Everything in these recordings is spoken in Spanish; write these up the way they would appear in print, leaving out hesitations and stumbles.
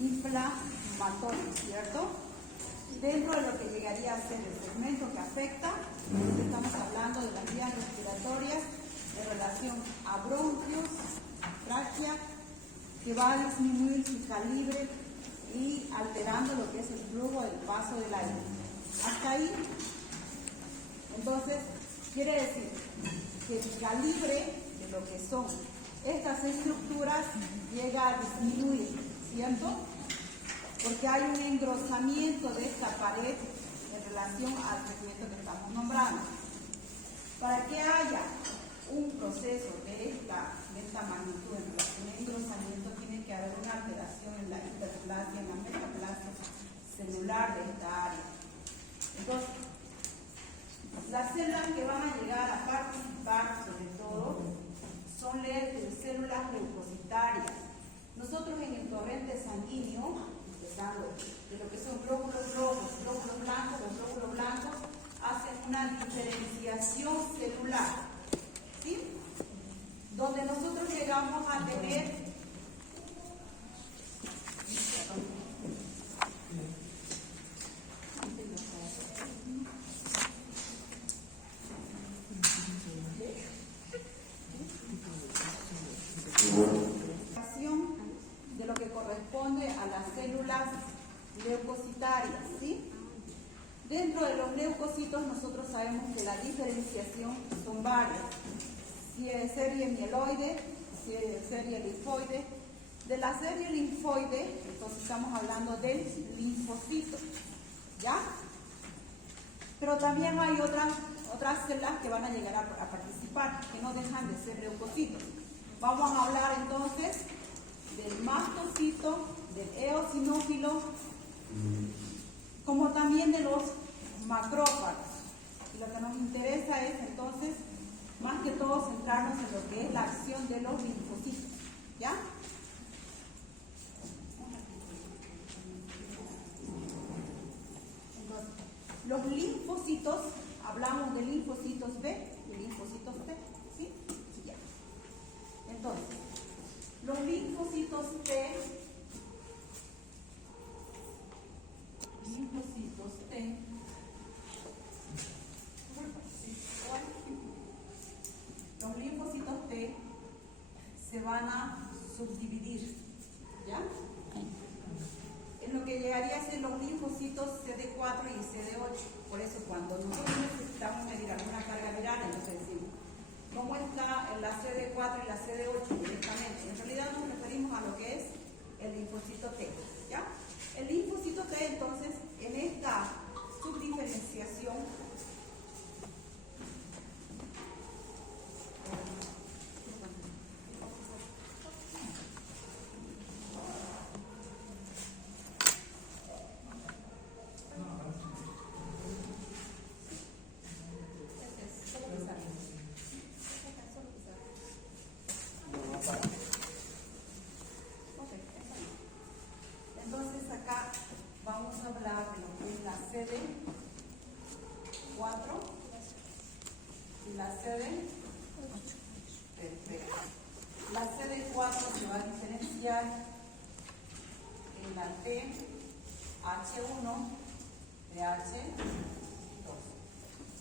inflamatorio, ¿cierto? Dentro de lo que llegaría a ser el segmento que afecta, estamos hablando de las vías respiratorias en relación a bronquios, tráquea, que va a disminuir su calibre y alterando lo que es el flujo del paso del aire. Hasta ahí, entonces, quiere decir que el calibre de lo que son estas estructuras llega a disminuir, ¿cierto? Porque hay un engrosamiento de esta pared en relación al segmento que estamos nombrando. Para que haya un proceso de esta magnitud en relación al engrosamiento, tiene que haber una alteración en la hiperplasia, en la metaplasia celular de esta área. Entonces, las células que van a llegar a participar, sobre todo, son células leucocitarias. Nosotros en el torrente sanguíneo, empezando de lo que son glóbulos rojos, glóbulos blancos, los glóbulos blancos hacen una diferenciación celular, ¿sí? Donde nosotros llegamos a tener de lo que corresponde a las células leucocitarias, ¿sí? Dentro de los leucocitos nosotros sabemos que la diferenciación son varias, si es serie mieloide, si es serie linfoide. De la serie linfoide, entonces estamos hablando del linfocito, ¿ya? Pero también hay otras células que van a llegar a participar, que no dejan de ser leucocitos. Vamos a hablar entonces del mastocito, del eosinófilo, como también de los macrófagos. Y lo que nos interesa es entonces, más que todo, centrarnos en lo que es la acción de los linfocitos, ¿ya? Entonces, los linfocitos, hablamos de linfocitos B y linfocitos T, ¿sí? Ya. Entonces, los linfocitos T, los linfocitos T se van a subdividir, ¿ya? En lo que llegaría a ser los linfocitos CD4 y CD8. Por eso cuando nosotros necesitamos medir alguna carga viral, entonces decimos, ¿cómo está en la CD4 y la CD8 directamente? En realidad nos referimos a lo que es el linfocito T, ¿ya? El linfocito T, entonces, en esta subdiferenciación, entonces acá vamos a hablar de lo que es la CD4 y la CD8. Perfecto. La CD4 se va a diferenciar en la TH1 de H2.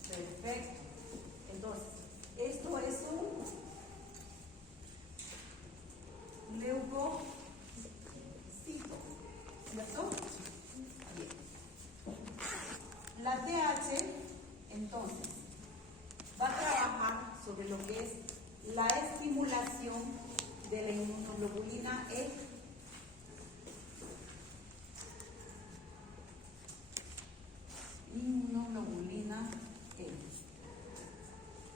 Perfecto. Entonces, esto es un leucocito, ¿cierto? Bien. La TH, entonces, va a trabajar sobre lo que es la estimulación de la inmunoglobulina E. Inmunoglobulina E.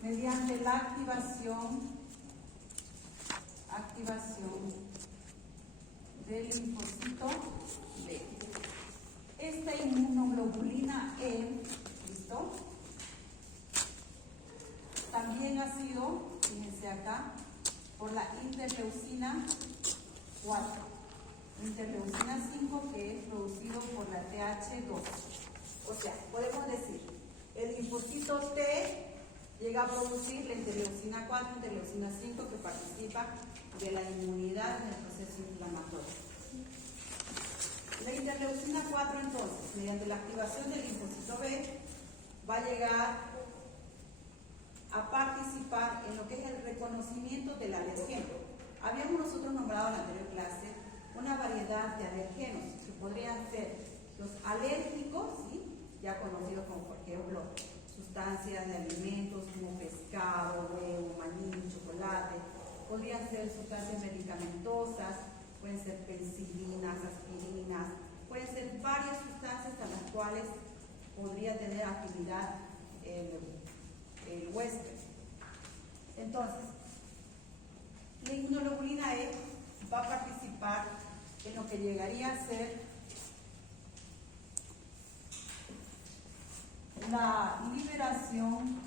Mediante la activación del linfocito B. Esta inmunoglobulina E, ¿listo? También ha sido, fíjense acá, por la interleucina 4, interleucina 5, que es producido por la TH2. O sea, podemos decir, el linfocito T llega a producir la interleucina 4, interleucina 5, que participa de la inmunidad en el proceso inflamatorio. mediante la activación del linfocito B, va a llegar a participar en lo que es el reconocimiento del alergeno. Habíamos nosotros nombrado en la anterior clase una variedad de alergenos que podrían ser los alérgicos, ¿sí? Ya conocidos como, por ejemplo, sustancias de alimentos como pescado, huevo, maní, chocolate. Podrían ser sustancias medicamentosas, pueden ser penicilinas, aspirinas, pueden ser varias sustancias a las cuales podría tener afinidad el huésped. Entonces, la inmunoglobulina E va a participar en lo que llegaría a ser la liberación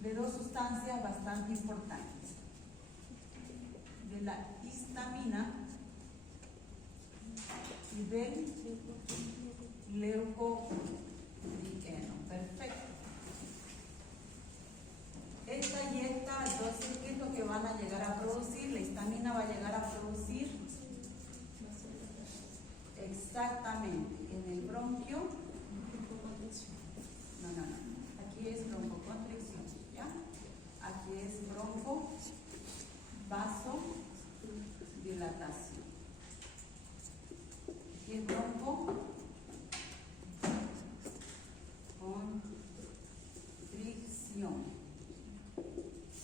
de dos sustancias bastante importantes, de la histamina y del leucotrieno. Perfecto. Esta y esta, entonces, ¿qué es lo que van a llegar a producir? La histamina va a llegar a producir exactamente en el bronquio. No. Aquí es broncoconstricción, ¿ya? Aquí es bronco, vasodilatación. Aquí es bronco, constricción.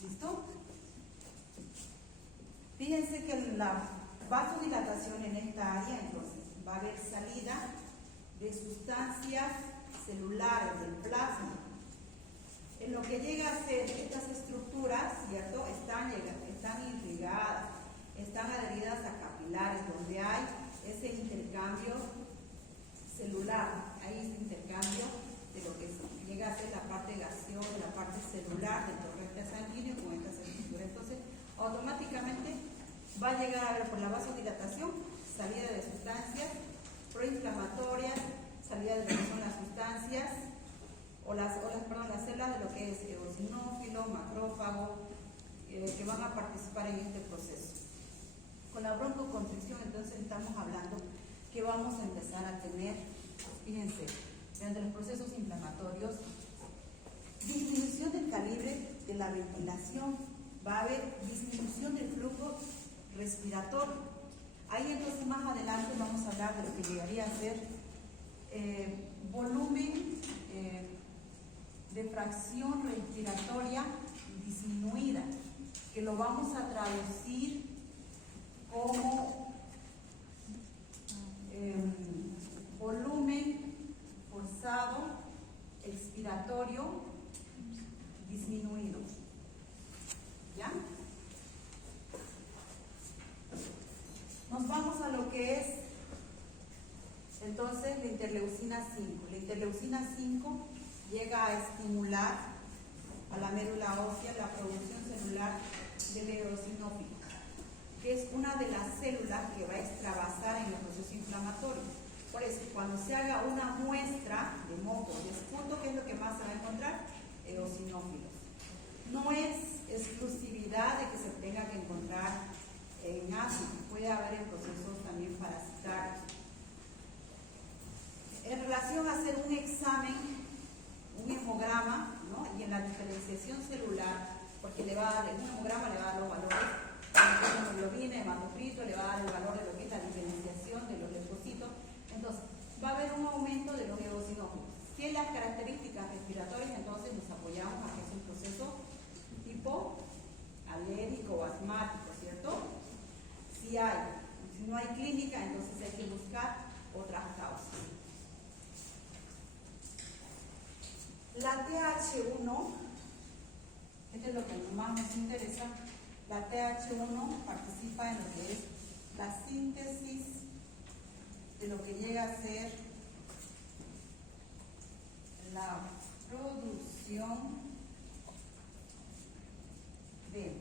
¿Listo? Fíjense que la vasodilatación en esta área, entonces, va a haber salida de sustancias celulares del plasma. En lo que llega a ser estas estructuras, ¿cierto? Están irrigadas, están adheridas a capilares, donde hay ese intercambio celular, hay ese intercambio de lo que llega a ser la parte gaseosa, la parte celular del torrente sanguíneo con estas estructuras. Entonces, automáticamente va a llegar a haber por la vasodilatación salida de sustancias proinflamatorias, salida de lo que son las sustancias o las células de lo que es eosinófilo, macrófago, que van a participar en este proceso. Con la broncoconstricción, entonces, estamos hablando que vamos a empezar a tener, fíjense, mediante los procesos inflamatorios, disminución del calibre de la ventilación, va a haber disminución del flujo respiratorio. Ahí entonces más adelante vamos a hablar de lo que llegaría a ser volumen de fracción respiratoria disminuida, que lo vamos a traducir como volumen forzado expiratorio disminuido. ¿Ya? Nos vamos a lo que es entonces la interleucina 5. La interleucina 5 llega a estimular a la médula ósea la producción celular del eosinófilo, que es una de las células que va a extravasar en el proceso inflamatorio. Por eso, cuando se haga una muestra de moco, de esputo, ¿qué es lo que más se va a encontrar? Eosinófilos. No es exclusividad de que se tenga que encontrar en ácido, puede haber en procesos también parasitarios. En relación a hacer un examen, un hemograma, ¿no? Y en la diferenciación celular, porque le va a dar, en un hemograma le va a dar los valores de hemoglobina, hematocrito, le va a dar el valor de lo que es la diferenciación de los leucocitos. Entonces, va a haber un aumento de los eosinófilos. Si es las características respiratorias, entonces nos apoyamos a que es un proceso tipo alérgico o asmático, ¿cierto? Si no hay clínica, entonces hay que buscar otras causas. La TH1, esto es lo que más nos interesa, la TH1 participa en lo que es la síntesis de lo que llega a ser la producción de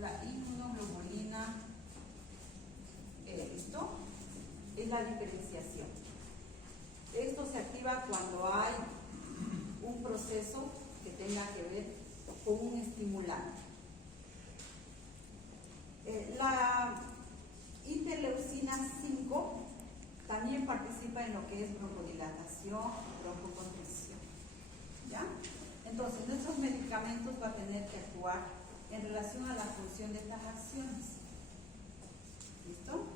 la inmunoglobulina E. ¿Listo? Es la diferenciación. Esto se activa cuando hay un proceso que tenga que ver con un estimulante. La interleucina 5 también participa en lo que es broncodilatación, broncoconstricción. ¿Ya? Entonces, nuestros medicamentos van a tener que actuar en relación a la función de estas acciones. ¿Listo?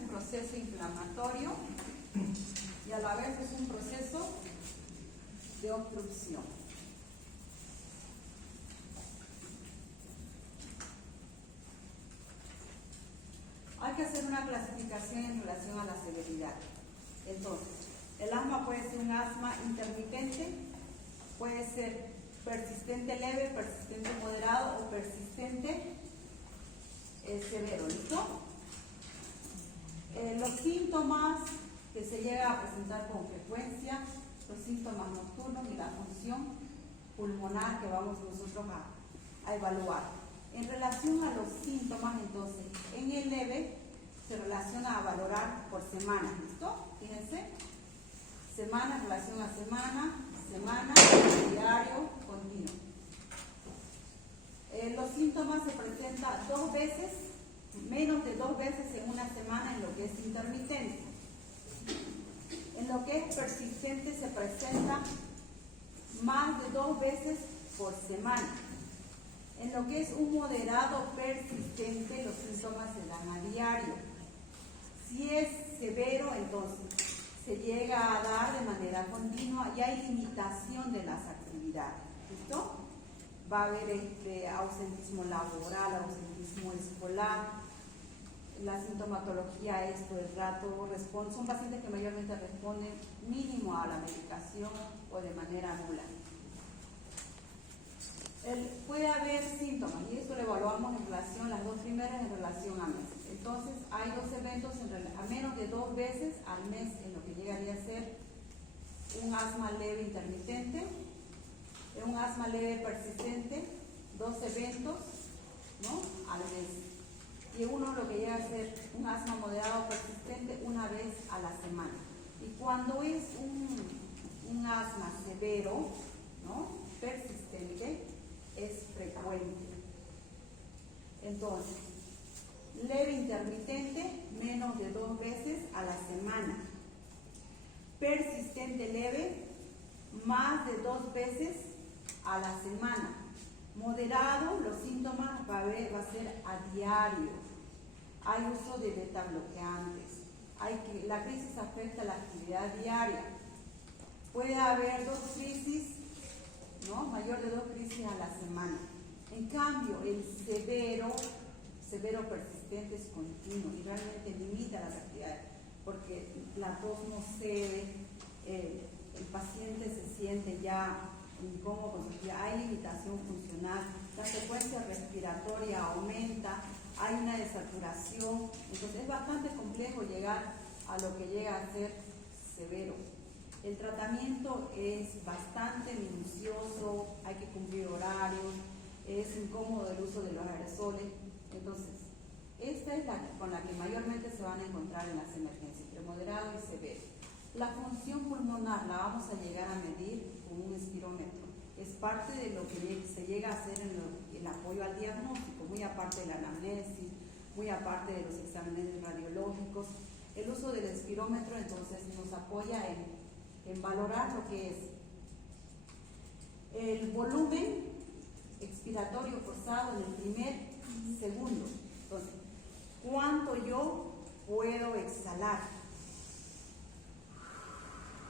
Un proceso inflamatorio y a la vez es un proceso de obstrucción. Hay que hacer una clasificación en relación a la severidad. Entonces, el asma puede ser un asma intermitente, puede ser persistente leve, persistente moderado o persistente severo. ¿Listo? Los síntomas que se llegan a presentar con frecuencia, los síntomas nocturnos y la función pulmonar que vamos nosotros a evaluar. En relación a los síntomas, entonces, en el leve se relaciona a valorar por semana. ¿Listo? Fíjense. Semana en relación a semana, diario, continuo. Los síntomas se presentan 2 veces, menos de 2 veces en una semana en lo que es intermitente. En lo que es persistente se presenta más de 2 veces por semana. En lo que es un moderado persistente, los síntomas se dan a diario. Si es severo, entonces se llega a dar de manera continua y hay limitación de las actividades. ¿Listo? Va a haber ausentismo laboral, ausentismo escolar. La sintomatología es todo el rato, son pacientes que mayormente responden mínimo a la medicación o de manera nula. Puede haber síntomas y esto lo evaluamos en relación, las 2 primeras en relación a mes. Entonces hay 2 eventos a menos de 2 veces al mes en lo que llegaría a ser un asma leve intermitente, un asma leve persistente, 2 eventos, ¿no?, al mes. Y uno lo que llega a ser un asma moderado persistente una vez a la semana. Y cuando es un asma severo, ¿no?, persistente, es frecuente. Entonces, leve intermitente, menos de 2 veces a la semana. Persistente leve, más de 2 veces a la semana. Moderado, los síntomas va a ser a diario. Hay uso de beta bloqueantes. La crisis afecta la actividad diaria. Puede haber 2 crisis, ¿no?, mayor de 2 crisis a la semana. En cambio, el severo persistente es continuo y realmente limita las actividades, porque la tos no cede, el paciente se siente ya incómodo con su actividad, hay limitación funcional, la frecuencia respiratoria aumenta, hay una desaturación, entonces es bastante complejo llegar a lo que llega a ser severo. El tratamiento es bastante minucioso, hay que cumplir horarios, es incómodo el uso de los aerosoles. Entonces, esta es la con la que mayormente se van a encontrar en las emergencias, entre moderado y severo. La función pulmonar la vamos a llegar a medir con un espirómetro. Es parte de lo que se llega a hacer en el apoyo al diagnóstico, muy aparte de la anamnesis, muy aparte de los exámenes radiológicos. El uso del espirómetro entonces nos apoya en valorar lo que es el volumen expiratorio forzado en el primer segundo. Entonces, ¿cuánto yo puedo exhalar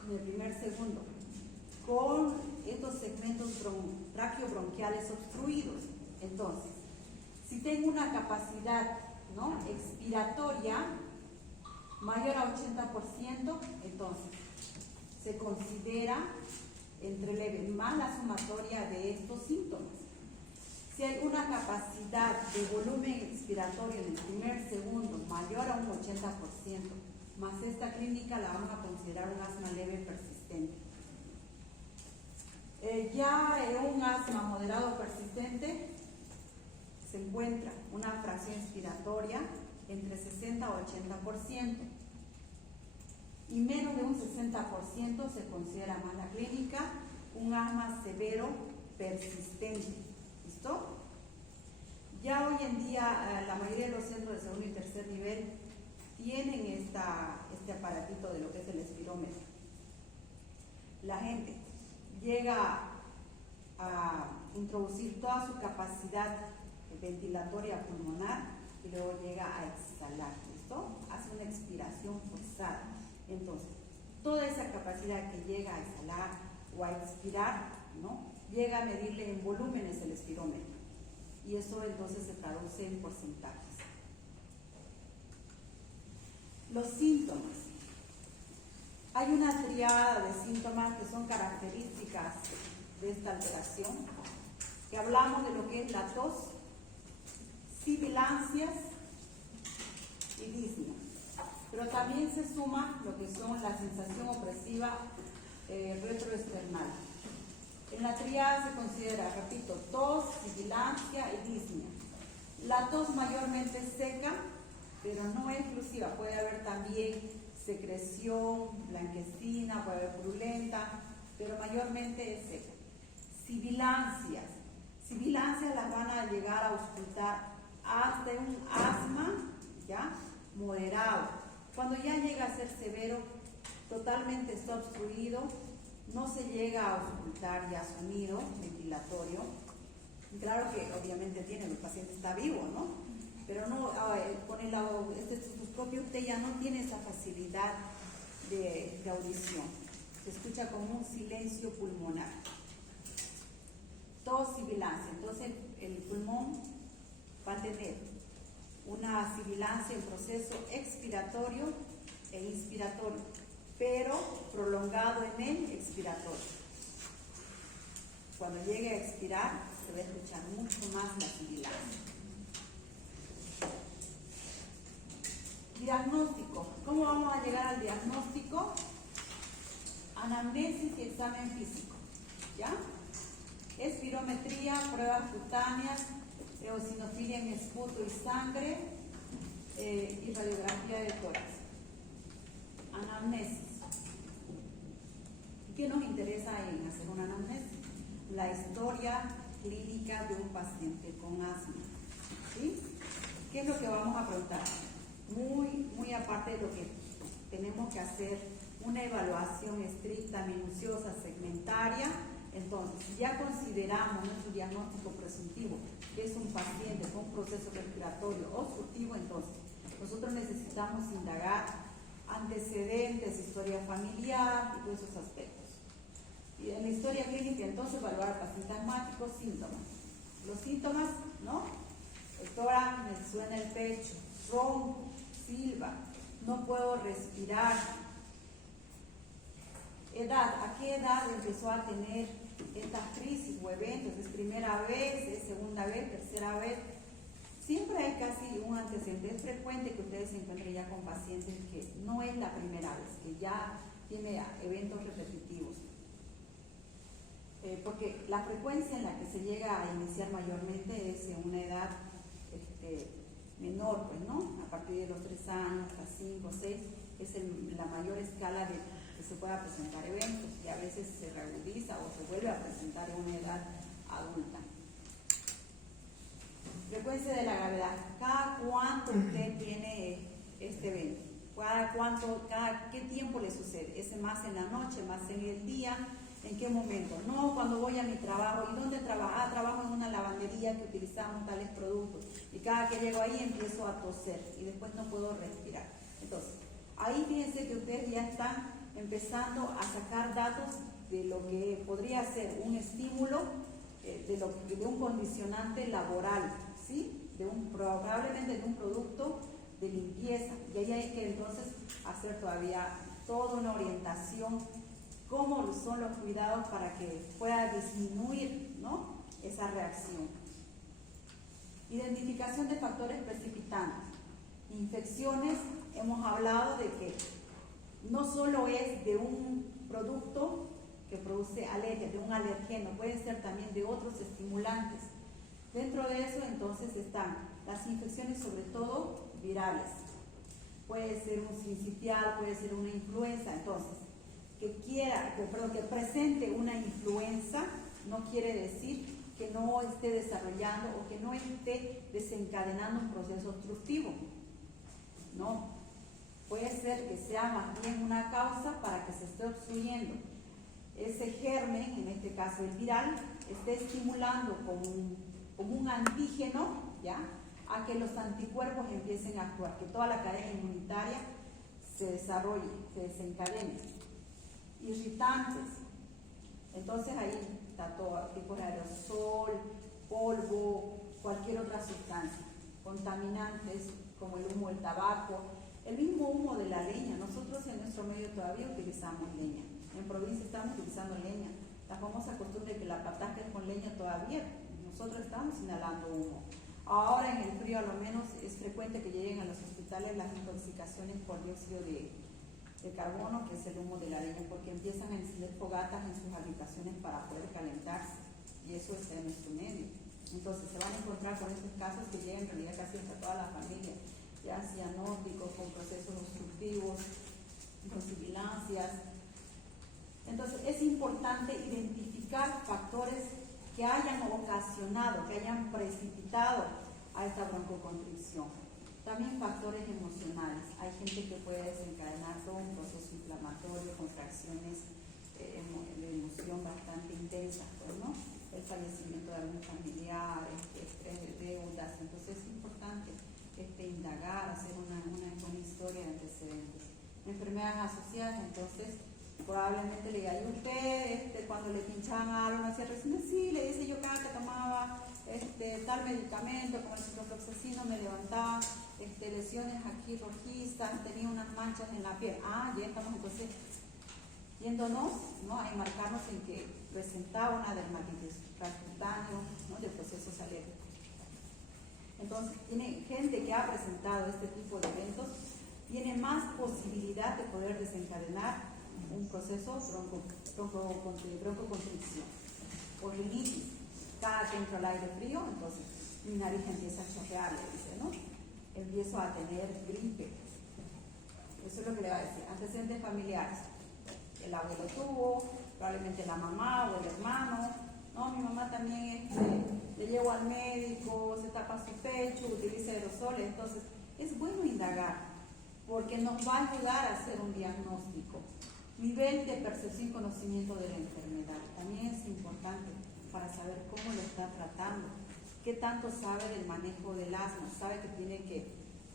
en el primer segundo con estos segmentos traqueobronquiales obstruidos? Entonces, si tengo una capacidad, ¿no?, expiratoria mayor a 80%, entonces se considera entre leve, más la sumatoria de estos síntomas. Si hay una capacidad de volumen expiratorio en el primer segundo mayor a un 80%, más esta clínica la vamos a considerar un asma leve persistente. Ya en un asma moderado persistente se encuentra una fracción expiratoria entre 60 a 80%, y menos de un 60% se considera mala clínica, un asma severo persistente. ¿Listo? Ya hoy en día la mayoría de los centros de segundo y tercer nivel tienen este aparatito de lo que es el espirómetro. La gente llega a introducir toda su capacidad ventilatoria pulmonar y luego llega a exhalar. ¿Listo? Hace una expiración forzada. Entonces, toda esa capacidad que llega a exhalar o a expirar, ¿no?, llega a medirle en volúmenes el espirómetro. Y eso entonces se traduce en porcentajes. Los síntomas. Hay una triada de síntomas que son características de esta alteración, que hablamos de lo que es la tos, sibilancias y disnea. Pero también se suma lo que son la sensación opresiva retroesternal. En la triada se considera, repito, tos, sibilancia y disnea. La tos mayormente es seca, pero no exclusiva. Puede haber también secreción blanquecina, puede haber purulenta, pero mayormente es seca. Sibilancias las van a llegar a auscultar hasta un asma ya moderado. Cuando ya llega a ser severo, totalmente está obstruido, no se llega a auscultar ya sonido ventilatorio. Claro que obviamente el paciente está vivo, ¿no? Pero no, con el estetoscopio usted ya no tiene esa facilidad de audición. Se escucha como un silencio pulmonar. Tos, sibilancia. Entonces el pulmón va a tener una sibilancia en proceso expiratorio e inspiratorio, pero prolongado en el expiratorio. Cuando llegue a expirar, se va a escuchar mucho más la sibilancia. Diagnóstico. ¿Cómo vamos a llegar al diagnóstico? Anamnesis y examen físico. ¿Ya? Espirometría, pruebas cutáneas, eosinofilia en esputo y sangre y radiografía de tórax. Anamnesis. ¿Qué nos interesa en hacer una anamnesis? La historia clínica de un paciente con asma. ¿Sí? ¿Qué es lo que vamos a preguntar? Muy aparte de lo que tenemos que hacer, una evaluación estricta, minuciosa, segmentaria. Entonces, si ya consideramos nuestro diagnóstico presuntivo, que es un paciente con un proceso respiratorio obstructivo, entonces nosotros necesitamos indagar antecedentes, historia familiar y todos esos aspectos. Y en la historia clínica, entonces, evaluar al paciente asmático, síntomas. Los síntomas, ¿no? El tórax, me suena el pecho, ronco, silba, no puedo respirar. Edad, ¿a qué edad empezó a tener estas crisis o eventos? ¿Es primera vez, es segunda vez, tercera vez? Siempre hay casi un antecedente. Es frecuente que ustedes se encuentren ya con pacientes que no es la primera vez, que ya tiene eventos repetitivos. Porque la frecuencia en la que se llega a iniciar mayormente es en una edad menor, pues, ¿no? A partir de los 3 años, hasta 5, 6, es la mayor escala de que se pueda presentar eventos, y a veces se reagudiza o se vuelve a presentar en una edad adulta. Frecuencia de la gravedad. ¿Cada cuánto usted tiene este evento? ¿Cada qué tiempo le sucede? ¿Es más en la noche, más en el día? ¿En qué momento? No, cuando voy a mi trabajo. ¿Y dónde trabajo? Trabajo en una lavandería que utilizamos tales productos. Y cada que llego ahí empiezo a toser y después no puedo respirar. Entonces, ahí fíjense que ustedes ya están empezando a sacar datos de lo que podría ser un estímulo, de un condicionante laboral, ¿sí? Probablemente de un producto de limpieza. Y ahí hay que entonces hacer todavía toda una orientación, cómo son los cuidados para que pueda disminuir, ¿no?, esa reacción. Identificación de factores precipitantes. Infecciones hemos hablado de que no solo es de un producto que produce alergia, de un alergeno, puede ser también de otros estimulantes. Dentro de eso entonces están las infecciones, sobre todo virales. Puede ser un sincitial, puede ser una influenza. Entonces, que presente una influenza no quiere decir que no esté desarrollando o que no esté desencadenando un proceso obstructivo. No, puede ser que sea más bien una causa para que se esté obstruyendo. Ese germen, en este caso el viral, esté estimulando como un antígeno, ¿ya?, a que los anticuerpos empiecen a actuar, que toda la cadena inmunitaria se desarrolle, se desencadene. Irritantes. Entonces ahí está todo tipo de aerosol, polvo, cualquier otra sustancia. Contaminantes como el humo del tabaco, el mismo humo de la leña. Nosotros en nuestro medio todavía utilizamos leña. En provincia estamos utilizando leña. La famosa costumbre de que la pataca es con leña todavía, nosotros estamos inhalando humo. Ahora en el frío a lo menos es frecuente que lleguen a los hospitales las intoxicaciones por dióxido de carbono, que es el humo de la leña, porque empiezan a encender fogatas en sus habitaciones para poder calentarse, y eso está en nuestro medio. Entonces se van a encontrar con estos casos que llegan en realidad casi hasta toda la familia, ya cianóticos, con procesos obstructivos, con sibilancias. Entonces es importante identificar factores que hayan ocasionado, que hayan precipitado a esta broncoconstricción. También factores emocionales. Hay gente que puede desencadenar todo un proceso inflamatorio, contracciones de emoción bastante intensa, pues, ¿no? El fallecimiento de algún familiar, estrés de deudas. Entonces es importante indagar, hacer una historia de antecedentes. Enfermedades asociadas, entonces probablemente le diga, ¿y usted cuando le pinchaban algo, no hacía recién? Sí, le dice, yo cada que tomaba tal medicamento como el ciprofloxacino me levantaba lesiones aquí rojizas, tenía unas manchas en la piel. Ya estamos entonces yéndonos, ¿no?, a enmarcarnos en que presentaba una dermatitis cutáneo, ¿no?, de procesos alérgicos. Entonces, tiene gente que ha presentado este tipo de eventos, tiene más posibilidad de poder desencadenar un proceso broncoconstricción o rinitis. Cada que entro al aire frío, entonces mi nariz empieza a chorrear, le dice, ¿no? Empiezo a tener gripe. Eso es lo que le va a decir. Antecedentes familiares. El abuelo tuvo, probablemente la mamá o el hermano. No, mi mamá también le llevo al médico, se tapa su pecho, utiliza aerosoles. Entonces, es bueno indagar, porque nos va a ayudar a hacer un diagnóstico. Nivel de percepción y conocimiento de la enfermedad. También es importante para saber cómo lo está tratando. ¿Qué tanto sabe del manejo del asma? ¿Sabe que tiene que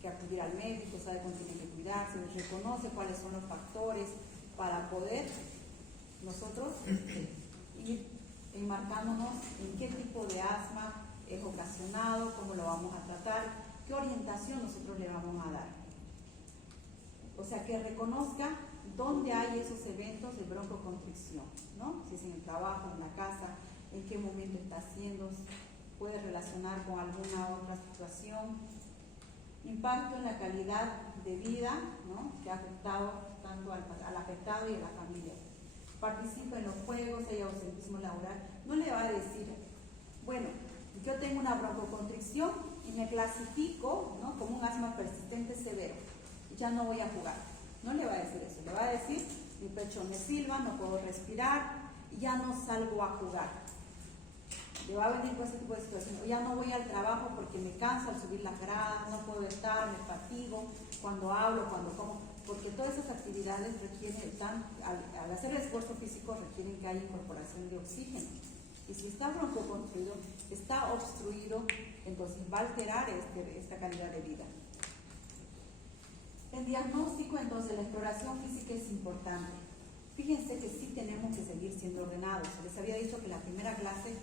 acudir al médico? ¿Sabe cómo tiene que cuidarse? ¿Reconoce cuáles son los factores para poder nosotros ir enmarcándonos en qué tipo de asma es ocasionado, cómo lo vamos a tratar, qué orientación nosotros le vamos a dar? O sea, que reconozca dónde hay esos eventos de broncoconstricción, ¿no? Si es en el trabajo, en la casa, en qué momento está haciendo, puede relacionar con alguna otra situación. Impacto en la calidad de vida, ¿no?, que ha afectado tanto al afectado y a la familia. Participa en los juegos, hay ausentismo laboral. No le va a decir, bueno, yo tengo una broncoconstricción y me clasifico, ¿no?, como un asma persistente severo, ya no voy a jugar. No le va a decir eso, le va a decir, mi pecho me silba, no puedo respirar y ya no salgo a jugar. Le va a venir con ese tipo de situación. O ya no voy al trabajo porque me canso al subir las gradas, no puedo estar, me fatigo cuando hablo, cuando como, porque todas esas actividades requieren, al hacer el esfuerzo físico, requieren que haya incorporación de oxígeno. Y si está broncoconstruido, está obstruido, entonces va a alterar esta calidad de vida. El diagnóstico, entonces, la exploración física es importante. Fíjense que sí tenemos que seguir siendo ordenados. Les había dicho que la primera clase,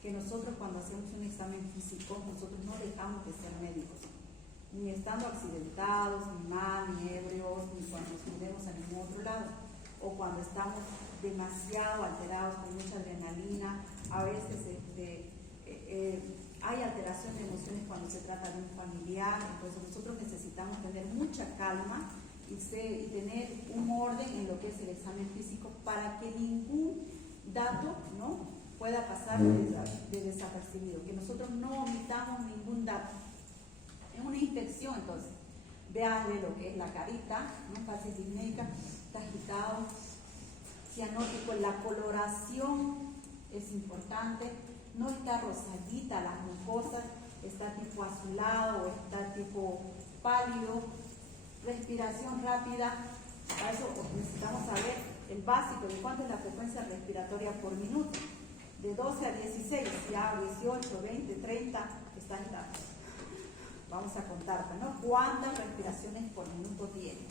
que nosotros cuando hacemos un examen físico, nosotros no dejamos de ser médicos, ni estando accidentados, ni mal, ni ebrios, ni cuando nos mudemos a ningún otro lado, o cuando estamos demasiado alterados con mucha adrenalina, a veces hay alteración de emociones cuando se trata de un familiar, entonces nosotros necesitamos tener mucha calma y tener un orden en lo que es el examen físico para que ningún dato, ¿no?, pueda pasar de desapercibido, que nosotros no omitamos ningún dato. Es una infección, entonces, véanle lo que es la carita, ¿no?, fase disneica, está agitado, cianótico, la coloración es importante, no está rosadita las mucosas, está tipo azulado o está tipo pálido, respiración rápida. Para eso necesitamos saber el básico de cuánto es la frecuencia respiratoria por minuto, de 12 a 16, ya 18, 20, 30, está agitado. Vamos a contar, ¿no?, cuántas respiraciones por minuto tiene.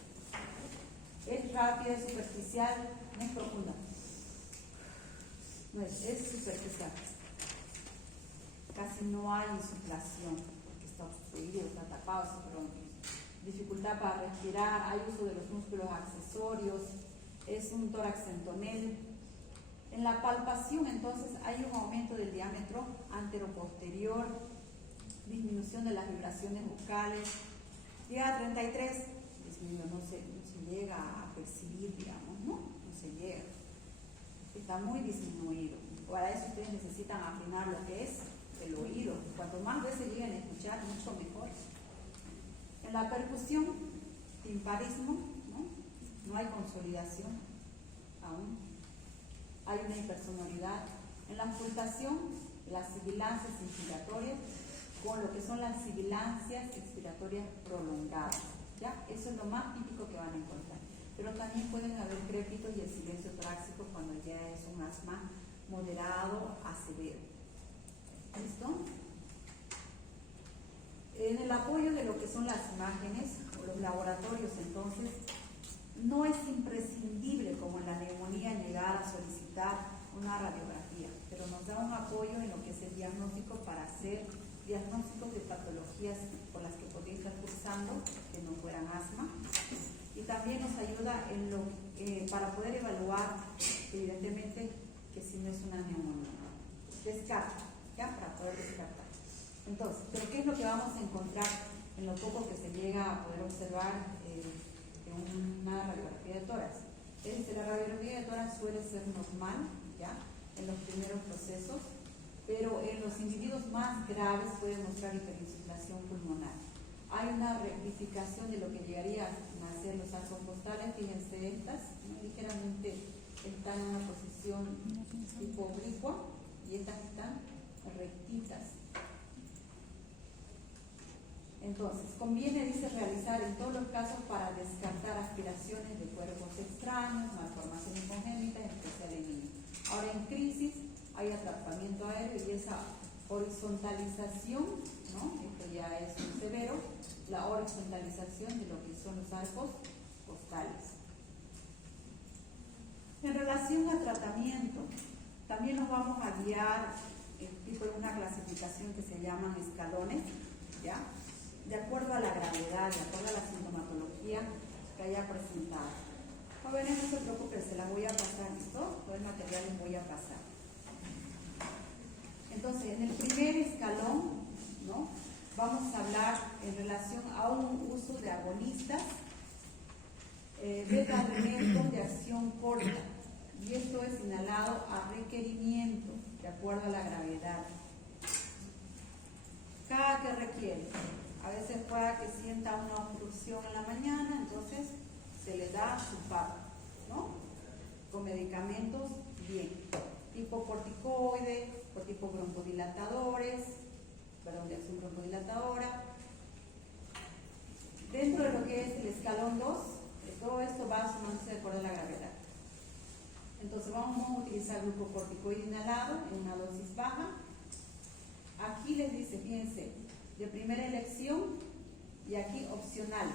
Es rápida, es superficial, no es profunda. No es superficial. Casi no hay insuflación, porque está obstruido, está tapado sus bronquios. Dificultad para respirar, hay uso de los músculos accesorios, es un tórax en tonel. En la palpación, entonces, hay un aumento del diámetro antero-posterior, disminución de las vibraciones vocales. Llega a 33, disminuye, no se llega a percibir, digamos, no se llega. Está muy disminuido. Para eso ustedes necesitan afinar lo que es el oído. Cuanto más veces lleguen a escuchar, mucho mejor. En la percusión, timpanismo, no hay consolidación aún. Hay una hipersonoridad. En la auscultación, las sibilancias inspiratorias, con lo que son las sibilancias expiratorias prolongadas. ¿Ya? Eso es lo más típico que van a encontrar. Pero también pueden haber crépitos y el silencio torácico cuando ya es un asma moderado a severo. ¿Listo? En el apoyo de lo que son las imágenes o los laboratorios, entonces, no es imprescindible como en la neumonía llegar a solicitar una radiografía, pero nos da un apoyo en lo que es el diagnóstico para hacer diagnósticos de patologías por las que podría estar cursando, que no fueran asma, y también nos ayuda en para poder evaluar, evidentemente, que si no es una neumonía. Descarta, ¿ya? Para poder descartar. Entonces, ¿pero qué es lo que vamos a encontrar en lo poco que se llega a poder observar en una radiografía de tórax? Es decir, la radiografía de tórax suele ser normal, ¿ya?, en los primeros procesos, pero en los individuos más graves puede mostrar hiperinsuflación pulmonar. Hay una rectificación de lo que llegaría a ser los arcos costales, fíjense estas, ¿no?, ligeramente están en una posición tipo oblicua y estas están rectitas. Entonces, conviene, dice, realizar en todos los casos para descartar aspiraciones de cuerpos extraños, malformaciones congénitas, en especial en niños. Ahora, en crisis hay atrapamiento aéreo y esa horizontalización, ¿no?, esto ya es muy severo, la horizontalización de lo que son los arcos costales. En relación al tratamiento, también nos vamos a guiar tipo de una clasificación que se llaman escalones, ¿ya?, de acuerdo a la gravedad, de acuerdo a la sintomatología que haya presentado. Jóvenes, no se preocupen, se las voy a pasar, ¿listo? Todo el material les voy a pasar. Entonces, en el primer escalón, ¿no?, vamos a hablar en relación a un uso de agonistas, beta-adrenergos de acción corta, y esto es inhalado a requerimiento, de acuerdo a la gravedad. Cada que requiere. A veces pueda que sienta una obstrucción en la mañana, entonces se le da su PAP, ¿no?, con medicamentos bien, tipo corticoide o tipo broncodilatadores, de acción broncodilatadora. Dentro de lo que es el escalón 2, todo esto va sumándose de acuerdo a la gravedad. Entonces vamos a utilizar glucocorticoide inhalado en una dosis baja. Aquí les dice, fíjense, de primera elección y aquí opcional.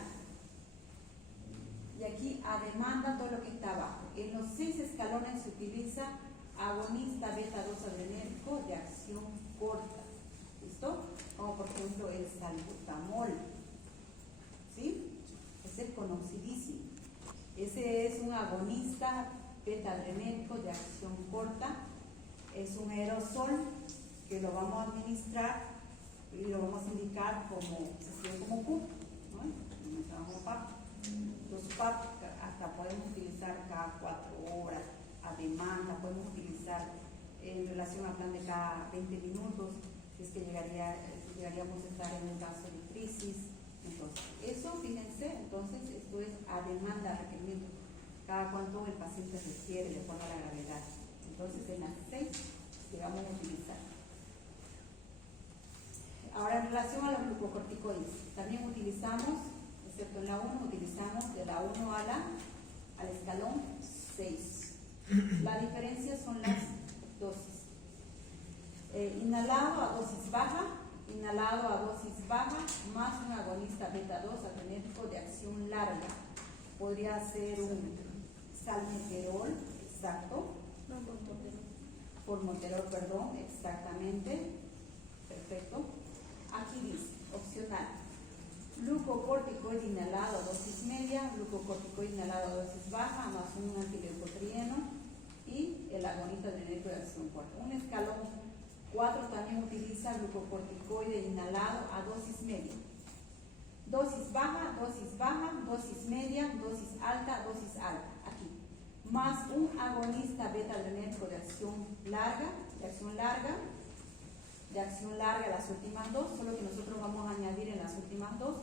Y aquí a demanda todo lo que está abajo. En los 6 escalones se utiliza agonista beta-2 adrenérgico de acción corta. ¿Listo? Como por ejemplo el salbutamol. ¿Sí? Ese es conocidísimo. Ese es un agonista beta-adrenérgico de acción corta. Es un aerosol que lo vamos a administrar y lo vamos a indicar como, se escribe como PUP, ¿no? Como PAP. Los PAP hasta podemos utilizar cada 4 horas, a demanda, podemos utilizar en relación al plan de cada 20 minutos, si es que llegaríamos a estar en un caso de crisis. Entonces, eso, fíjense, entonces esto es a demanda, requerimiento, cada cuánto el paciente requiere de acuerdo a la gravedad. Entonces, en las 6 que vamos a utilizar. Ahora, en relación a los glucocorticoides, también utilizamos, excepto en la 1, utilizamos de la 1 al escalón 6. La diferencia son las dosis. Inhalado a dosis baja más un agonista beta 2 adrenérgico de acción larga. Podría ser un salmeterol, exacto. Formoterol, perdón, exactamente. Perfecto. Aquí dice, opcional. Glucocorticoide inhalado a dosis media, glucocorticoide inhalado a dosis baja, más un antileucotrieno y el agonista adrenérgico de acción corta. Un escalón 4 también utiliza glucocorticoide inhalado a dosis media. Dosis baja, dosis media, dosis alta. Aquí. Más un agonista beta adrenérgico de acción larga, las últimas 2, solo que nosotros vamos a añadir en las últimas 2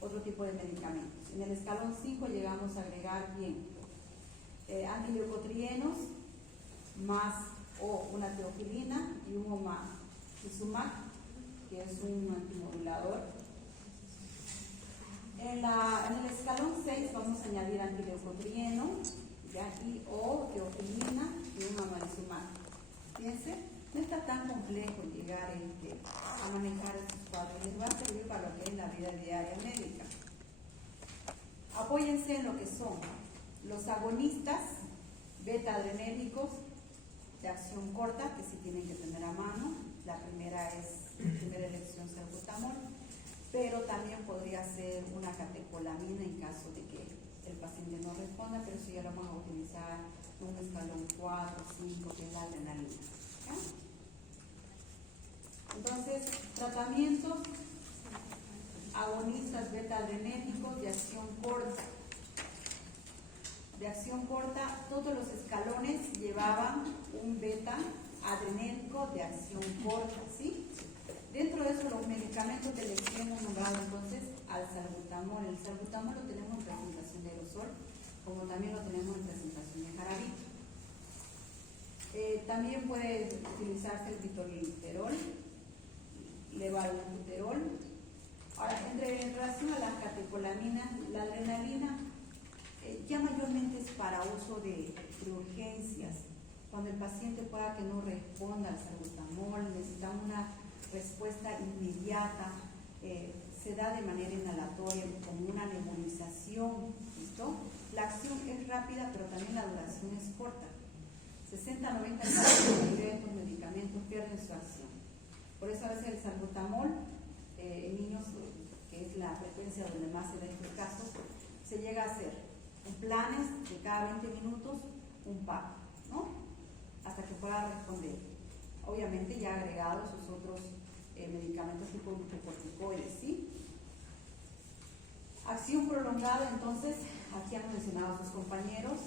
otro tipo de medicamentos. En el escalón 5 llegamos a agregar bien antileucotrienos más o una teofilina y un omalizumab, que es un antimodulador. En el escalón 6 vamos a añadir antileucotrieno, y o teofilina y un omalizumab. Fíjense, no está tan complejo llegar a manejar estos cuadros, les va a servir para lo que es la vida diaria médica. Apóyense en lo que son los agonistas beta adrenérgicos de acción corta, que sí tienen que tener a mano. La primera elección salbutamol, pero también podría ser una catecolamina en caso de que el paciente no responda, pero eso ya lo vamos a utilizar en un escalón 4, 5, que es la adrenalina. ¿Ya? Entonces, tratamientos agonistas beta adrenérgicos de acción corta. De acción corta, todos los escalones llevaban un beta adrenérgico de acción corta, ¿sí? Dentro de eso, los medicamentos de elección hemos nombrado entonces al salbutamol. El salbutamol lo tenemos en presentación de aerosol, como también lo tenemos en presentación de jarabito. También puede utilizarse el vitoriterol, levaluterol. Ahora, en relación a las catecolaminas, la adrenalina ya mayormente es para uso de urgencias. Cuando el paciente pueda que no responda al salbutamol, necesita una respuesta inmediata, se da de manera inhalatoria como una nebulización, ¿listo? La acción es rápida, pero también la duración es corta. 60-90% de estos medicamentos pierden su acción. Por eso a veces el salbutamol en niños, que es la frecuencia donde más se da estos casos, se llega a hacer en planes de cada 20 minutos un PAP, ¿no? Hasta que pueda responder. Obviamente ya agregados sus otros medicamentos tipo glucocorticoides, ¿sí? Acción prolongada, entonces, aquí han mencionado sus compañeros,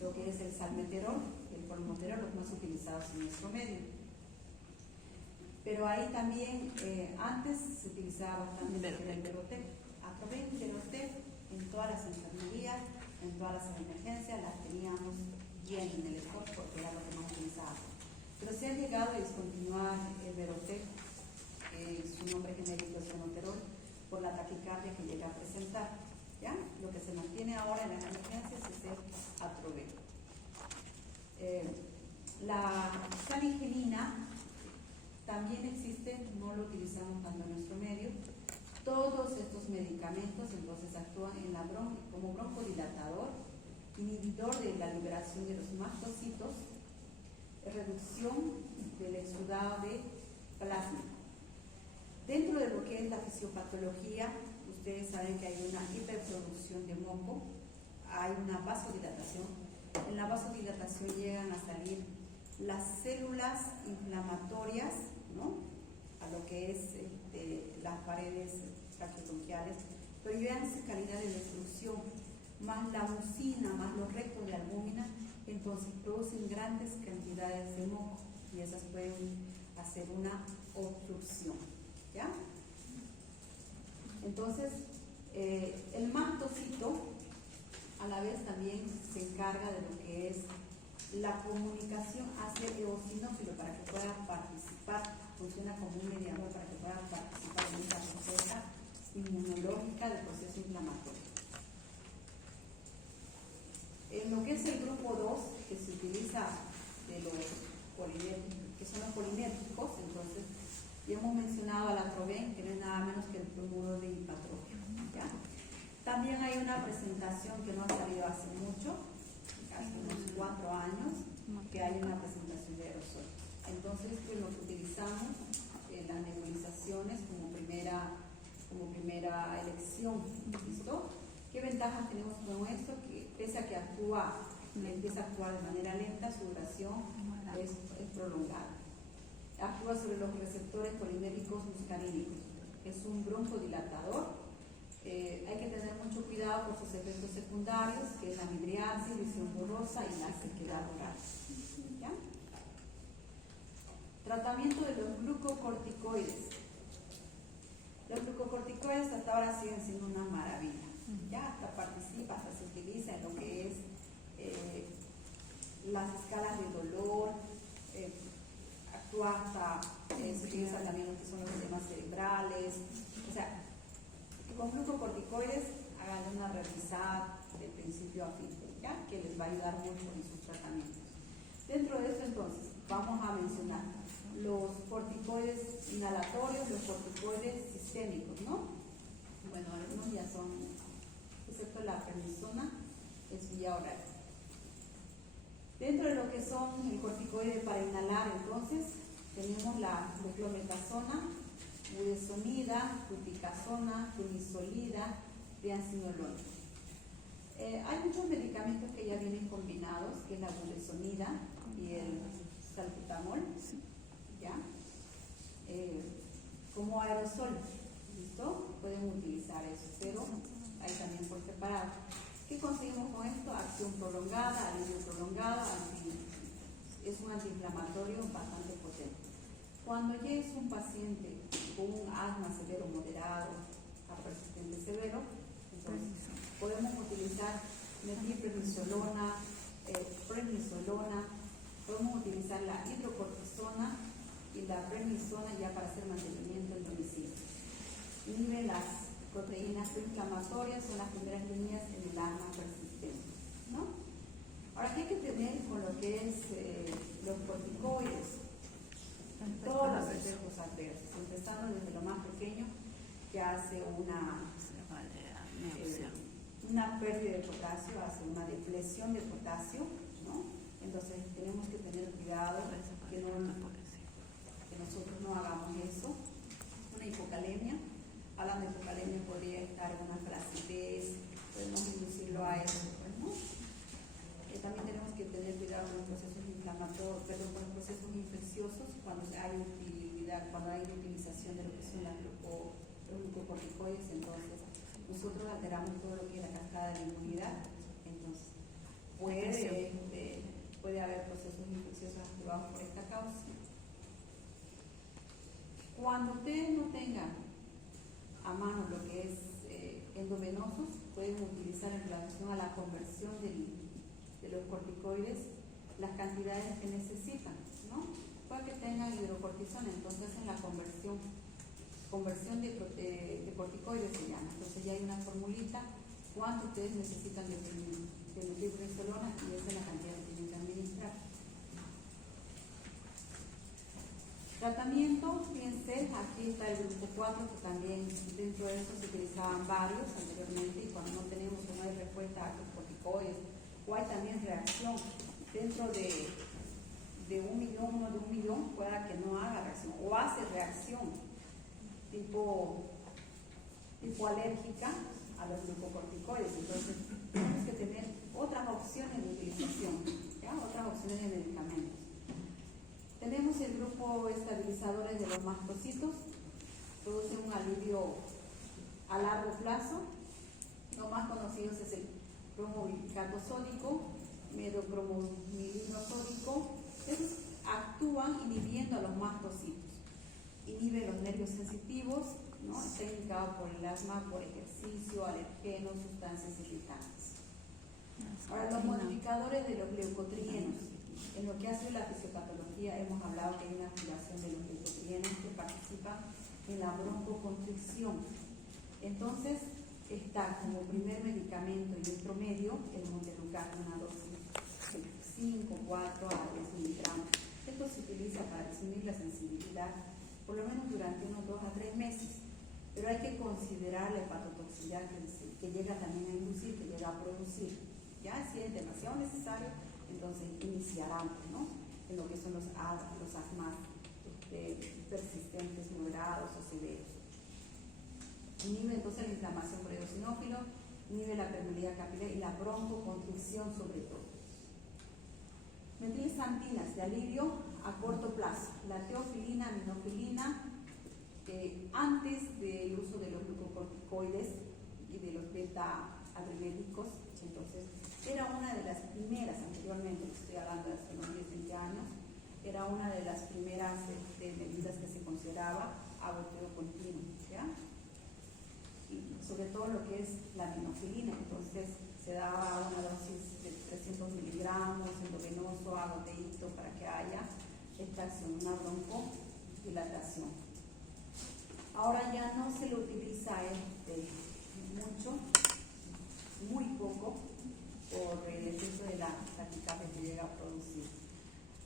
lo que es el salmeterol, el formoterol, los más utilizados en nuestro medio. Pero ahí también, antes se utilizaba bastante el Berotec. Aprovechen el Berotec en todas las enfermerías, en todas las emergencias, las teníamos bien en el stock porque era lo que más utilizábamos. Pero se ha llegado a discontinuar el Berotec, su nombre genérico es Formoterol, por la taquicardia que llega a presentar. ¿Ya? Lo que se mantiene ahora en las emergencias es el Atrovet. La salicilina también existe, no lo utilizamos tanto en nuestro medio. Todos estos medicamentos entonces actúan en la como broncodilatador, inhibidor de la liberación de los mastocitos, reducción del exudado de plasma. Dentro de lo que es la fisiopatología, ustedes saben que hay una hiperproducción de moco, hay una vasodilatación. En la vasodilatación llegan a salir las células inflamatorias, ¿no? A a lo que es las paredes tracheobronquiales, pero ya en calidad de destrucción, más la mucina, más los restos de albúmina, entonces producen grandes cantidades de moco y esas pueden hacer una obstrucción, ¿ya? Entonces, el mastocito a la vez también se encarga de lo que es la comunicación hacia el eosinófilo para que pueda participar, funciona como un mediador para que pueda participar en esta respuesta inmunológica del proceso inflamatorio. En lo que es el grupo 2, que se utiliza de los polinérgicos, que son los polinérgicos, entonces ya hemos mencionado al atroben, que no es nada menos que el bromuro de hipatropio, ¿ya? También hay una presentación que no ha salido hace mucho, hace unos 4 años, que hay una presentación de aerosol. Entonces, pues lo que utilizamos en las nebulizaciones como primera elección, ¿listo? ¿Qué ventajas tenemos con esto? Que pese a que empieza a actuar de manera lenta, su duración es prolongada. Actúa sobre los receptores polinérgicos muscarínicos. Es un broncodilatador. Hay que tener mucho cuidado por sus efectos secundarios, que es la midriasis, visión borrosa y la sequedad oral. ¿Ya? Tratamiento de los glucocorticoides. Los glucocorticoides hasta ahora siguen siendo una maravilla. Ya hasta participa, hasta se utiliza en lo que es las escalas de dolor, actúa hasta, se utiliza también lo que son los sistemas cerebrales. O sea, con glucocorticoides hagan una revisada de principio a fin, ¿ya? Que les va a ayudar mucho en sus tratamientos. Dentro de esto, entonces, vamos a mencionar los corticoides inhalatorios, los corticoides sistémicos, ¿no? Bueno, algunos ya son, excepto la prednisona, es vía oral. Dentro de lo que son el corticoide para inhalar, entonces, tenemos la clometazona, budesonida, fluticasona, flunisolida, triamcinolona. Hay muchos medicamentos que ya vienen combinados, que es la budesonida y el salbutamol, ¿ya? Como aerosol, ¿listo? Pueden utilizar eso, pero hay también por separado. ¿Qué conseguimos con esto? Acción prolongada, alivio prolongado, es un antiinflamatorio bastante potente. Cuando ya es un paciente con un asma severo moderado a persistente severo, entonces podemos utilizar metilprednisolona, prednisolona, podemos utilizar la hidrocortisona y la prednisona ya para hacer mantenimiento en domicilio. Inhibe las proteínas inflamatorias, son las primeras líneas en el asma persistente, ¿no? Ahora, ¿qué hay que tener con lo que es los corticoides? Todos los efectos adversos, empezando desde lo más pequeño, que hace una pérdida de potasio, hace una depresión de potasio, ¿no? Entonces tenemos que tener cuidado que nosotros no hagamos eso. Una hipocalemia, hablando de hipocalemia podría estar en una flacidez, podemos inducirlo a eso, pues, ¿no? También tenemos que tener cuidado con los procesos inflamatorios, con los procesos infecciosos cuando hay utilización de lo que son los glucocorticoides. Entonces nosotros alteramos todo lo que es la cascada de la inmunidad, entonces puede haber procesos infecciosos activados por esta causa. Cuando ustedes no tengan a mano lo que es endovenosos, pueden utilizar en relación a la conversión de los corticoides las cantidades que necesitan, ¿no? Puede que tengan hidrocortisona, entonces hacen la conversión de corticoides se llama. Entonces ya hay una formulita, cuánto ustedes necesitan de metilprednisolona y esa es la cantidad que tienen que administrar. Tratamiento, fíjense, aquí está el grupo 4, que también dentro de eso se utilizaban varios anteriormente, y cuando no tenemos o no hay respuesta a los corticoides, o hay también reacción dentro de 1 millón, pueda que no haga reacción, o hace reacción tipo alérgica a los glucocorticoides. Entonces tenemos que tener otras opciones de utilización, ¿ya? Otras opciones de medicamentos. Tenemos el grupo estabilizadores de los mastrocitos, producen un alivio a largo plazo. Los más conocidos es el bromobicarbonato sódico, medocromomidino sódico. Esos actúan inhibiendo a los mastrocitos, inhiben los nervios sensitivos, ¿no? Está indicado por el asma, por ejercicio, alergenos, sustancias irritantes. Ahora, los modificadores de los leucotrienos. En lo que hace la fisiopatología hemos hablado que hay una activación de los leucotrienos que participan en la broncoconstricción. Entonces, está como primer medicamento y el promedio el montelukast, una dosis de 5, 4 a 10 miligramos. Esto se utiliza para disminuir la sensibilidad por lo menos durante unos 2 a 3 meses, pero hay que considerar la hepatotoxicidad que llega también a inducir, que llega a producir. Ya si es demasiado necesario, entonces iniciar antes, ¿no? En lo que son los asmas persistentes, moderados o severos. Inhibe entonces la inflamación por eosinófilo, inhibe la permeabilidad capilar y la broncoconstricción sobre todo. Metilxantinas de alivio a corto plazo, la teofilina, aminofilina, antes del uso de los glucocorticoides y de los beta-adrenérgicos. Entonces, era una de las primeras, anteriormente, estoy hablando de hace unos 10, 20 años, era una de las primeras medidas que se consideraba a goteo continuo, ¿ya? Y sobre todo lo que es la aminofilina. Entonces, se daba una dosis de 300 miligramos endovenoso a goteíto para que haya esta acción, una broncodilatación. Ahora ya no se lo utiliza mucho, muy poco, por el efecto de la taquicardia que llega a producir.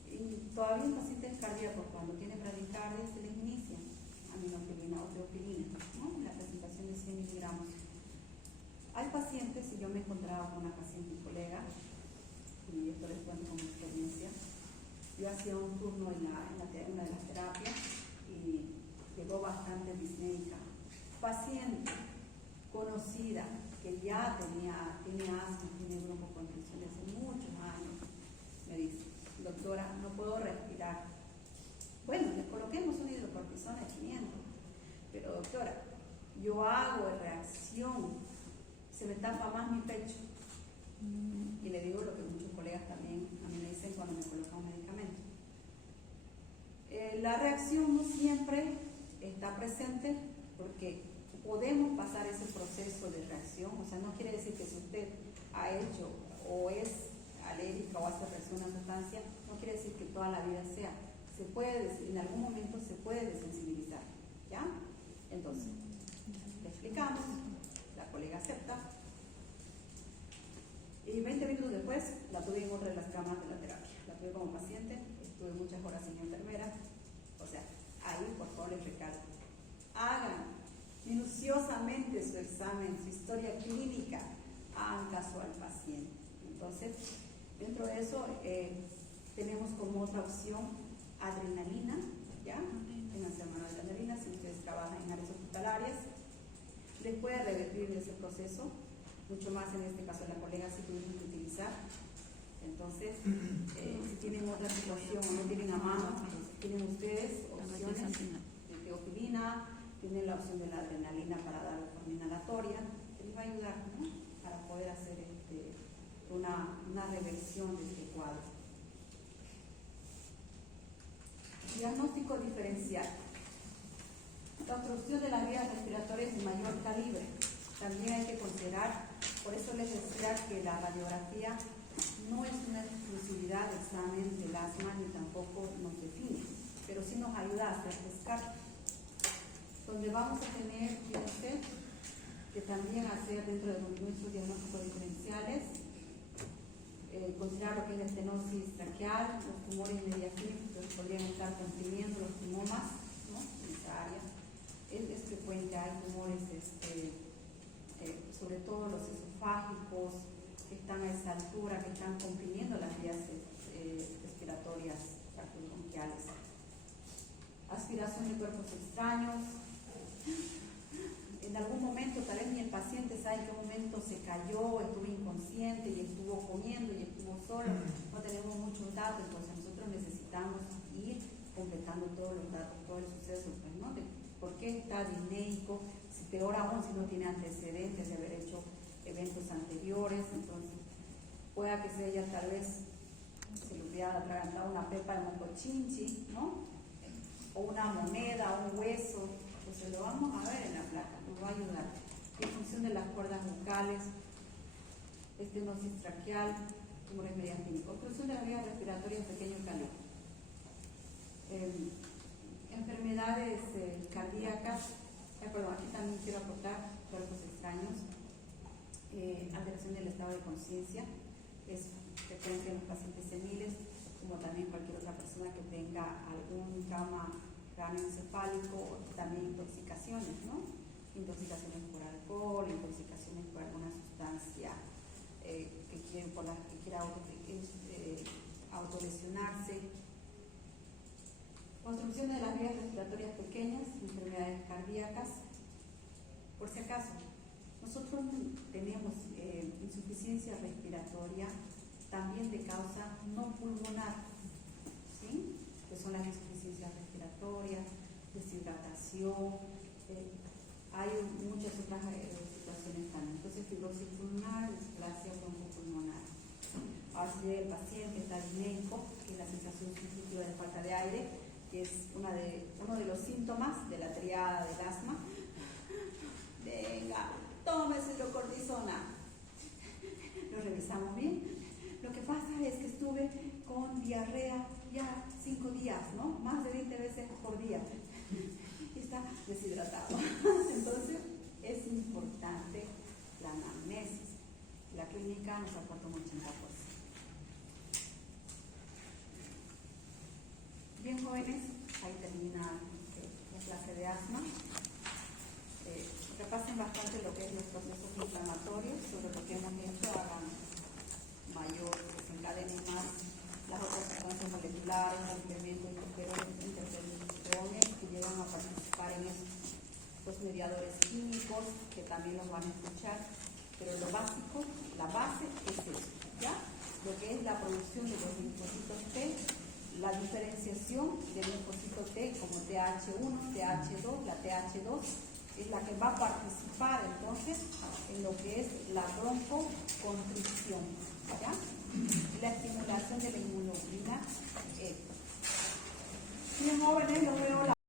Y todavía en pacientes cardíacos, cuando tienen bradicardia, se les inicia aminofilina o teofilina, ¿no? La presentación de 100 miligramos. Hay pacientes, y yo me encontraba con una paciente y colega, y esto les cuento como experiencia. Yo hacía un turno en una de las terapias y llegó bastante disnéica. Paciente conocida que ya tiene asma, tiene broncoconstricción desde hace muchos años, me dice: doctora, no puedo respirar. Bueno, le coloquemos un hidrocortisona de 500, pero doctora, yo hago reacción, se me tapa más mi pecho. Y le digo lo que muchos colegas también a mí me dicen cuando me colocan un medicamento. La reacción no siempre está presente, porque podemos pasar ese proceso de reacción. O sea, no quiere decir que si usted ha hecho o es alérgica o hace reacción a una sustancia, no quiere decir que toda la vida sea. Se puede, en algún momento se puede desensibilizar, ¿ya? Entonces, le explicamos, la colega acepta, y 20 minutos después la tuve en otra de las camas de la terapia. La tuve como paciente, estuve muchas horas sin enfermera. O sea, ahí por favor les recalco, hagan minuciosamente su examen, su historia clínica, hagan caso al paciente. Entonces, dentro de eso tenemos como otra opción adrenalina, ¿ya? En la semana de la adrenalina, si ustedes trabajan en áreas hospitalarias, les puede revertir ese proceso, mucho más en este caso la colega sí tuvieron que utilizar. Entonces, si tienen otra situación o no tienen a mano, tienen ustedes opciones de teofilina, tienen la opción de la adrenalina para dar de forma inhalatoria, que les va a ayudar, ¿no? Para poder hacer una reversión de este cuadro. Diagnóstico diferencial. La obstrucción de las vías respiratorias de mayor calibre. También hay que considerar, por eso les decía que la radiografía no es una exclusividad del examen del asma ni tampoco nos define, pero sí nos ayuda a hacer descarte. Donde vamos a tener, fíjense, que también hacer dentro de nuestros diagnósticos diferenciales, considerar lo que es la estenosis traqueal, los tumores mediastínicos que podrían estar comprimiendo los timomas, ¿no? En esa área. Es frecuente, hay tumores, sobre todo los esofágicos, que están a esa altura, que están comprimiendo las vías respiratorias bronquiales. Aspiración de cuerpos extraños. En algún momento, tal vez ni el paciente sabe en qué momento se cayó, estuvo inconsciente y estuvo comiendo y estuvo solo. No tenemos muchos datos, entonces nosotros necesitamos ir revisando todos los datos, todo el suceso, pues, ¿no? De por qué está disneico, si peor aún si no tiene antecedentes de haber hecho eventos anteriores. Entonces pueda que sea ella tal vez se le hubiera atragantado una pepa de mocochinchi, ¿no? O una moneda, un hueso. Pues lo vamos a ver en la placa, nos va a ayudar. Y en función de las cuerdas vocales, estenosis traqueal, tumores mediastínicos, obstrucción de las vías respiratorias pequeño y calor. Enfermedades cardíacas, aquí también quiero aportar cuerpos extraños, alteración del estado de conciencia, es frecuente en los pacientes seniles, como también cualquier otra persona que tenga algún trauma cráneoencefálico, o también intoxicaciones, ¿no? Intoxicaciones por alcohol, intoxicaciones por alguna sustancia que quiera autolesionarse. Obstrucción de las vías respiratorias pequeñas, enfermedades cardíacas. Por si acaso, nosotros tenemos insuficiencia respiratoria también de causa no pulmonar, ¿sí? Que son las insuficiencias respiratorias, deshidratación, hay muchas otras situaciones también. Entonces, fibrosis pulmonar, displasia broncopulmonar. Ahora si llega el paciente, está disneico, que es la sensación subjetiva de falta de aire, que es uno de los síntomas de la triada del asma. Venga, tómese hidrocortisona. Lo revisamos bien. Lo que pasa es que estuve con diarrea ya 5 días, ¿no? Más de 20 veces por día. Y está deshidratado. Entonces, es importante la anamnesis. La clínica nos aporta un 80%. Bien, jóvenes, ahí termina la clase de asma. Repasen bastante lo que es los procesos inflamatorios, sobre lo que hemos hecho, hagan mayor, desencadenen más las otras sustancias moleculares, complementos, interferones que llegan a participar en estos mediadores químicos, que también los van a escuchar, pero lo básico, la base es eso, ¿ya? Lo que es la producción de los linfocitos T, la diferenciación del linfocito T como TH1, TH2, la TH2 es la que va a participar entonces en lo que es la broncoconstricción, ¿ya? La estimulación de la inmunoglobulina E. Bien, jóvenes, los veo